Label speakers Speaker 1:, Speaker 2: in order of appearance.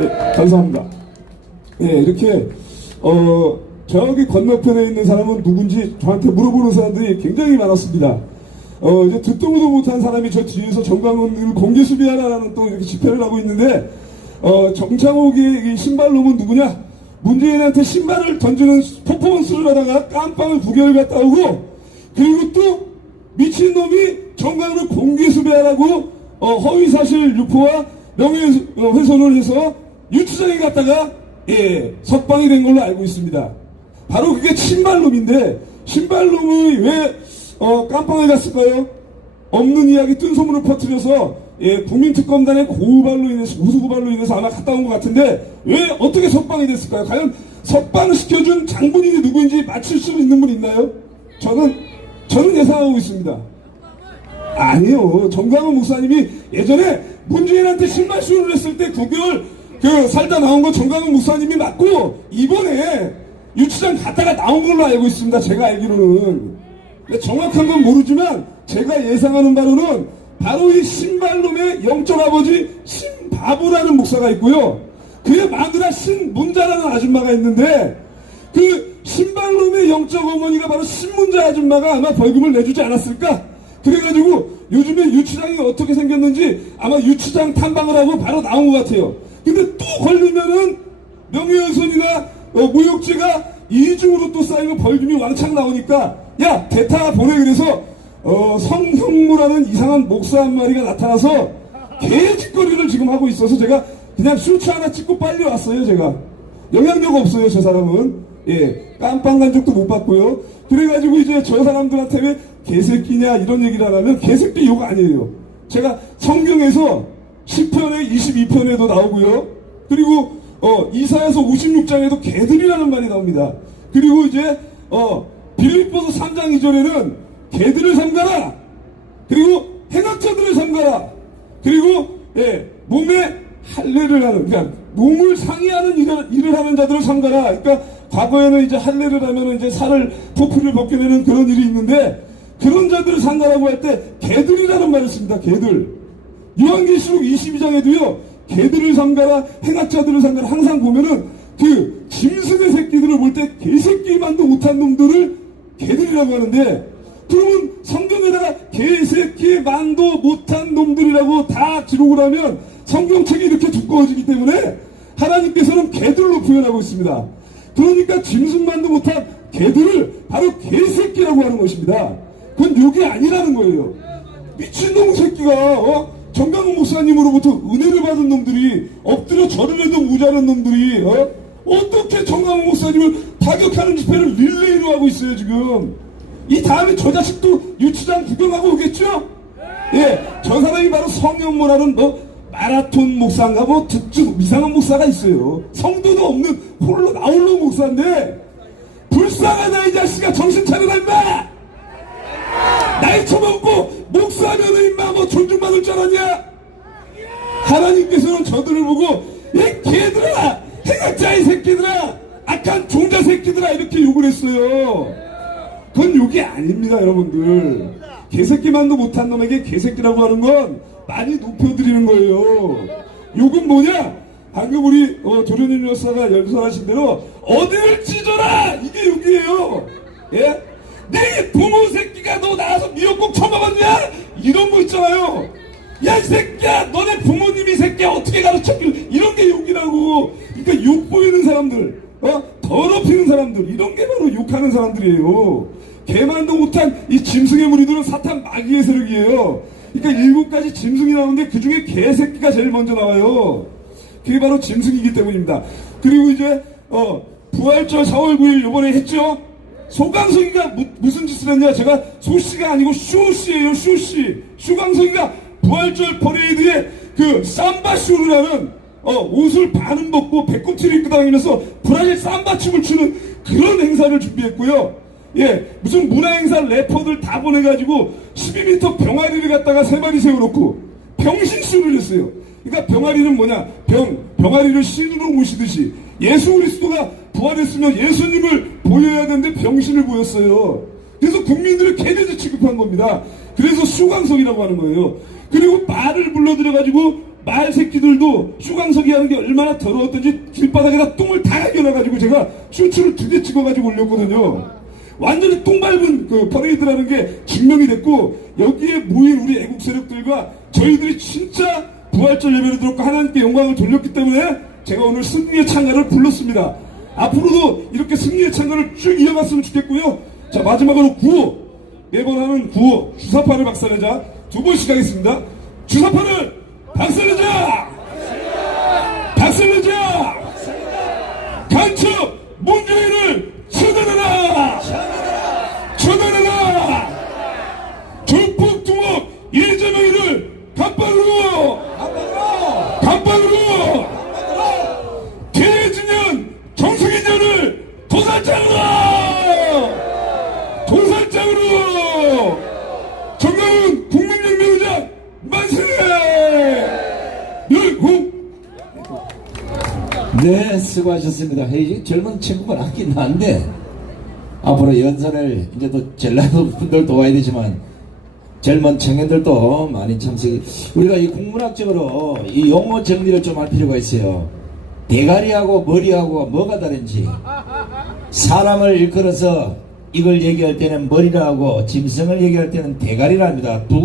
Speaker 1: 네, 감사합니다. 네, 이렇게, 어, 저기 건너편에 있는 사람은 누군지 저한테 물어보는 사람들이 굉장히 많았습니다. 어, 이제 듣도 못한 사람이 저 뒤에서 정광훈을 공개 수비하라는 또 이렇게 집회를 하고 있는데, 어, 정창욱의 이 신발놈은 누구냐? 문재인한테 신발을 던지는 퍼포먼스를 하다가 깜빵을 두 개를 갔다 오고, 그리고 또 미친놈이 정광훈을 공개 수배하라고 어, 허위사실 유포와 명예훼손을 해서 유치장에 갔다가 예, 석방이 된 걸로 알고 있습니다. 바로 그게 신발놈인데 신발놈이 왜 어, 깜빵에 갔을까요? 없는 이야기 뜬 소문을 퍼뜨려서 예, 국민특검단의 고발로 인해서 우수고발로 인해서 아마 갔다 온 것 같은데 왜 어떻게 석방이 됐을까요? 과연 석방시켜준 장본인이 누구인지 맞출 수 있는 분 있나요? 저는 저는 예상하고 있습니다. 아니요. 정광훈 목사님이 예전에 문재인한테 신발 수술을 했을 때 9개월 그 살다 나온 건 정광훈 목사님이 맞고 이번에 유치장 갔다가 나온 걸로 알고 있습니다. 제가 알기로는. 정확한 건 모르지만 제가 예상하는 바로는 바로 이 신발놈의 영적 아버지 신바보라는 목사가 있고요. 그의 마누라 신문자라는 아줌마가 있는데 그 신발놈의 영적 어머니가 바로 신문자 아줌마가 아마 벌금을 내주지 않았을까? 그래가지고 요즘에 유치장이 어떻게 생겼는지 아마 유치장 탐방을 하고 바로 나온 것 같아요. 근데 또 걸리면은 명예훼손이나 어, 무욕죄가 이중으로 또 쌓이고 벌금이 왕창 나오니까 야 대타 보내. 그래서 어, 성형무라는 이상한 목사 한 마리가 나타나서 개짓거리를 지금 하고 있어서 제가 그냥 슈츠 하나 찍고 빨리 왔어요 제가. 영향력 없어요 저 사람은. 예 깜빵 간 적도 못 받고요. 그래가지고 이제 저 사람들한테 왜 개새끼냐 이런 얘기를 하면 개새끼 욕 아니에요. 제가 성경에서 10편에 22편에도 나오고요. 그리고 어, 이사야서 56장에도 개들이라는 말이 나옵니다. 그리고 이제 어, 빌립보서 3장 2절에는 개들을 삼가라! 그리고 행악자들을 삼가라! 그리고 예, 몸에 할례를 하는 그러니까 몸을 상의하는 일을, 일을 하는 자들을 삼가라! 그러니까 과거에는 이제 할례를 하면 이제 살을 벗게 되는 그런 일이 있는데 그런 자들을 상가라고 할 때 개들이라는 말을 씁니다. 개들 요한계시록 22장에도요 개들을 삼가라 행악자들을 삼가라 항상 보면은 그 짐승의 새끼들을 볼 때 개새끼만도 못한 놈들을 개들이라고 하는데 그러면 성경에다가 개새끼 만도 못한 놈들이라고 다 기록을 하면 성경책이 이렇게 두꺼워지기 때문에 하나님께서는 개들로 표현하고 있습니다. 그러니까 짐승만도 못한 개들을 바로 개새끼라고 하는 것입니다. 그건 욕이 아니라는 거예요. 미친놈 새끼가 어? 정강훈 목사님으로부터 은혜를 받은 놈들이 엎드려 절을 해도 모자란 놈들이 어? 어떻게 정강훈 목사님을 타격하는 집회를 릴레이로 하고 있어요 지금 이 다음에 저 자식도 유치장 구경하고 오겠죠? 예, 저 사람이 바로 성령모라는 뭐 마라톤 목사인가 뭐 특주 이상한 목사가 있어요. 성도도 없는 홀로 나홀로 목사인데 불쌍하다 이 자식아 정신 차려라 임마! 나이 처먹고 목사면은 줄 알았냐? 하나님께서는 저들을 보고 이 개들아 행악자의 새끼들아 악한 종자 새끼들아 이렇게 욕을 했어요. 그건 욕이 아닙니다, 여러분들. 개새끼만도 못한 놈에게 개새끼라고 하는 건 많이 높여드리는 거예요. 욕은 뭐냐? 방금 우리 어, 조련님 여사가 연설하신 대로 어디를 찢어라! 그러니까 욕 보이는 사람들, 어? 더럽히는 사람들, 이런 게 바로 욕하는 사람들이에요. 개만도 못한 이 짐승의 무리들은 사탄 마귀의 세력이에요. 그러니까 일곱 가지 짐승이 나오는데 그 중에 개새끼가 제일 먼저 나와요. 그게 바로 짐승이기 때문입니다. 그리고 이제, 어, 부활절 4월 9일 요번에 했죠? 소강석이가 무, 무슨 짓을 했냐? 제가 소씨가 아니고 쇼씨예요, 쇼씨. 쇼강석이가 부활절 퍼레이드에 그 삼바 쇼를 하는 어, 옷을 반은 벗고 배꼽티를 입고 다니면서 브라질 삼바 춤을 추는 그런 행사를 준비했고요. 예, 무슨 문화행사 래퍼들 다 보내가지고 12m 병아리를 갖다가 세 마리 세워놓고 병신쇼를 했어요. 그러니까 병아리는 뭐냐? 병, 병아리를 신으로 모시듯이 예수 그리스도가 부활했으면 예수님을 보여야 되는데 병신을 보였어요. 그래서 국민들을 개돼지 취급한 겁니다. 그래서 수강성이라고 하는 거예요. 그리고 말을 불러들여가지고 말 새끼들도 휴강석이 하는 게 얼마나 더러웠던지 길바닥에다 똥을 다 갈겨놔가지고 제가 슈츠를 두 개 찍어가지고 올렸거든요. 완전히 똥 밟은 그 퍼레이드라는 게 증명이 됐고 여기에 모인 우리 애국 세력들과 저희들이 진짜 부활절 예배를 드렸고 하나님께 영광을 돌렸기 때문에 제가 오늘 승리의 찬가를 불렀습니다. 앞으로도 이렇게 승리의 찬가를 쭉 이어갔으면 좋겠고요. 자 마지막으로 구호 매번 하는 구호 주사파를 박살내자 두 번씩 하겠습니다. 주사파를 박살내자! 박살내자! 간첩 문재인을 처단하라! 처단하라! 조폭 두목 이재명이를 갑방으로! 갑방으로! 대진년 정승인년을 도살장으로! 도살장으로! 정강훈 국민연맹의장 만세! 열국!
Speaker 2: 네, 수고하셨습니다. 헤이 젊은 친구가 하긴 한데 앞으로 연설을 이제 또 전라도 분들 도 와야 되지만 젊은 청년들도 많이 참석. 우리가 이 국문학적으로 이 용어 정리를 좀 할 필요가 있어요. 대가리하고 머리하고 뭐가 다른지 사람을 일컬어서 이걸 얘기할 때는 머리라 하고 짐승을 얘기할 때는 대가리라 합니다. 두